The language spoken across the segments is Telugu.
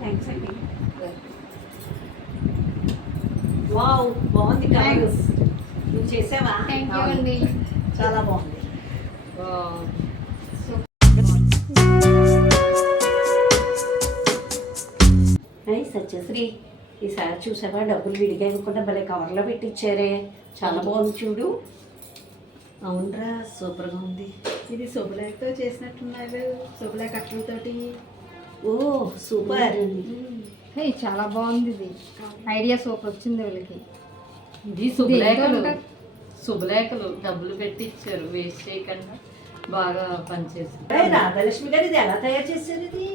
థ్యాంక్స్ అండి. వావ్, బాగుంది కలర్. నువ్వు చేసావా? థ్యాంక్ యూ అండి. చాలా బాగుంది. సత్యశ్రీ, ఈసారి చూసావా డబ్బులు విడిగా ఇవ్వకుండా భలే కవర్లో పెట్టించారే. చాలా బాగుంది చూడు. అవునరా, సూపర్గా ఉంది. ఇది శుభలేఖతో చేసినట్టున్నారు, శుభలేఖ అట్లతోటి. ఓ సూపర్. చాలా బాగుంది. ఇది ఐడియా సూపర్ వచ్చింది వీళ్ళకి. ఇది శుభలేఖలు డబ్బులు పెట్టి ఇచ్చారు, వేస్ట్ చేయకుండా బాగా పనిచేసింది. రాధాలక్ష్మి గారు, ఇది ఎలా తయారు చేశారు? ఇది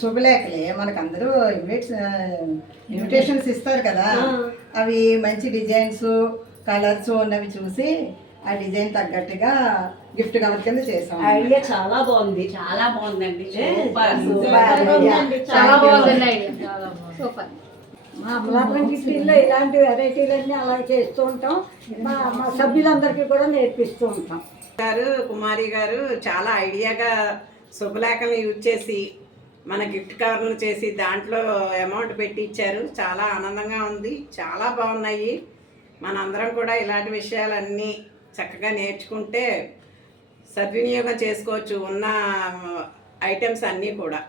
శుభలేఖలే మనకు అందరూ ఇన్విటేషన్స్ ఇస్తారు కదా, అవి మంచి డిజైన్స్ కలర్స్ ఉన్నవి చూసి ఆ డిజైన్ తగ్గట్టుగా గిఫ్ట్ కవర్ కింద చేసాం. ఐడియా చాలా బాగుంది. చాలా బాగుందండి. చాలా బాగుంది ఐడియా, సూపర్. మా అమలాపురం కిట్టీల్లో ఇలాంటి వెరైటీలన్నీ అలా చేస్తూ ఉంటాం. మా సభ్యులందరికీ కూడా నేర్పిస్తూ ఉంటాం. కుమారి గారు చాలా ఐడియాగా శుభలేఖలు యూజ్ చేసి మన గిఫ్ట్ కవర్లు చేసి దాంట్లో అమౌంట్ పెట్టి ఇచ్చారు. చాలా ఆనందంగా ఉంది, చాలా బాగున్నాయి. మనందరం కూడా ఇలాంటి విషయాలన్నీ చక్కగా నేర్చుకుంటే సద్వినియోగం చేసుకోవచ్చు ఉన్న ఐటమ్స్ అన్నీ కూడా.